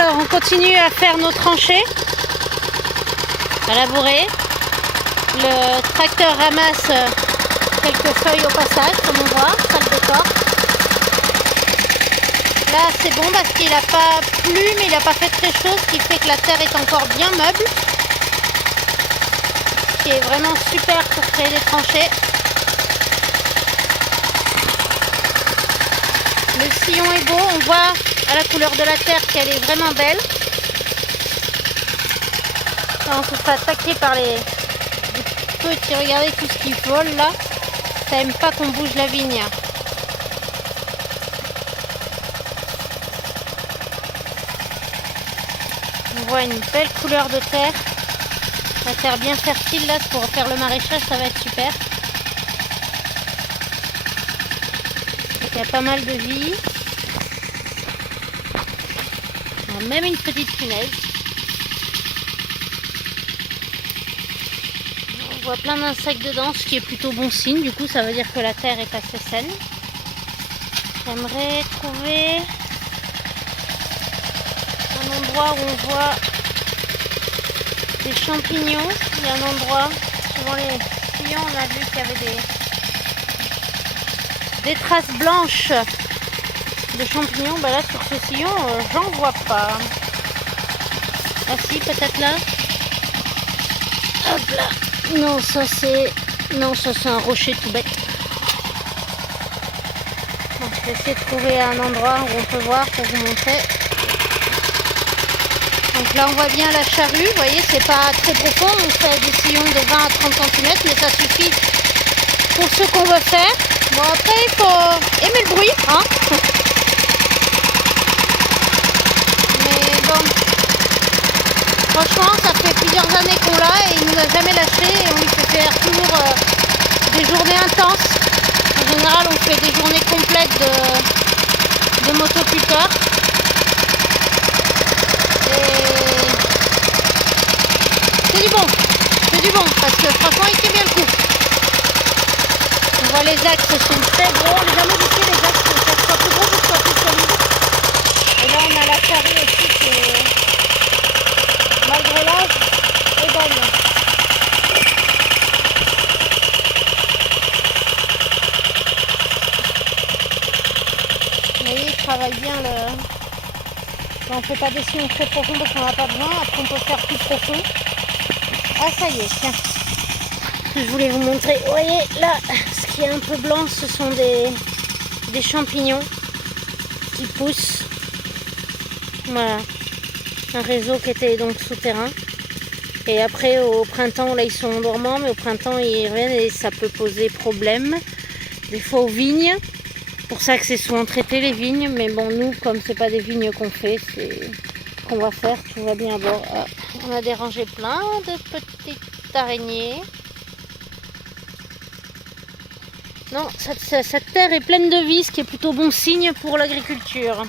Alors on continue à faire nos tranchées, à labourer. Le tracteur ramasse quelques feuilles au passage, comme on voit, ça le décor. Là c'est bon parce qu'il n'a pas plu, mais il n'a pas fait très chaud, ce qui fait que la terre est encore bien meuble. Ce qui est vraiment super pour créer des tranchées. Le sillon est beau, on voit à la couleur de la terre qu'elle est vraiment belle. Là, on se fait attaquer par les petits, regardez tout ce qui vole là. Ça aime pas qu'on bouge la vigne. On voit une belle couleur de terre. La terre bien fertile là, pour faire le maraîchage, ça va être super. Il y a pas mal de vie. On a même une petite punaise. On voit plein d'insectes dedans, ce qui est plutôt bon signe. Du coup, ça veut dire que la terre est assez saine. J'aimerais trouver un endroit où on voit des champignons. Il y a un endroit, suivant les sillons, on a vu qu'il y avait des traces blanches de champignons. Bah là sur ce sillon j'en vois pas. Ah si, peut-être là. Hop là. Non, ça c'est un rocher tout bête. Donc, je vais essayer de trouver un endroit où on peut voir pour vous montrer. Donc là on voit bien la charrue, vous voyez, c'est pas très profond, on fait des sillons de 20 à 30 cm, mais ça suffit pour ce qu'on veut faire. Bon, après il faut aimer le bruit, hein. Mais bon, franchement ça fait plusieurs années qu'on l'a et il nous a jamais lâché et on lui fait faire toujours des journées intenses. En général on fait des journées complètes de motoculteur. C'est du bon parce que franchement il tient bien le coup. On voit les axes sont très gros, on les a modifiés les axes pour faire soit plus gros pour soit plus solide. Et là on a la charrue aussi qui est, malgré l'âge, est bonne. Vous voyez, il travaille bien le... On ne fait pas des sillons très profonds parce qu'on n'a pas besoin, après on peut faire plus profond. Ah ça y est, tiens, je voulais vous montrer, vous voyez là, ce qui est un peu blanc, ce sont des champignons qui poussent. Voilà, un réseau qui était donc souterrain. Et après au printemps, là ils sont dormants, mais au printemps ils reviennent et ça peut poser problème. Des fois aux vignes, pour ça que c'est souvent traité les vignes, mais bon nous comme c'est pas des vignes qu'on fait, c'est qu'on va faire, tout va bien à bord. Ah, on a dérangé plein de petites araignées. Non, cette terre est pleine de vie, ce qui est plutôt bon signe pour l'agriculture.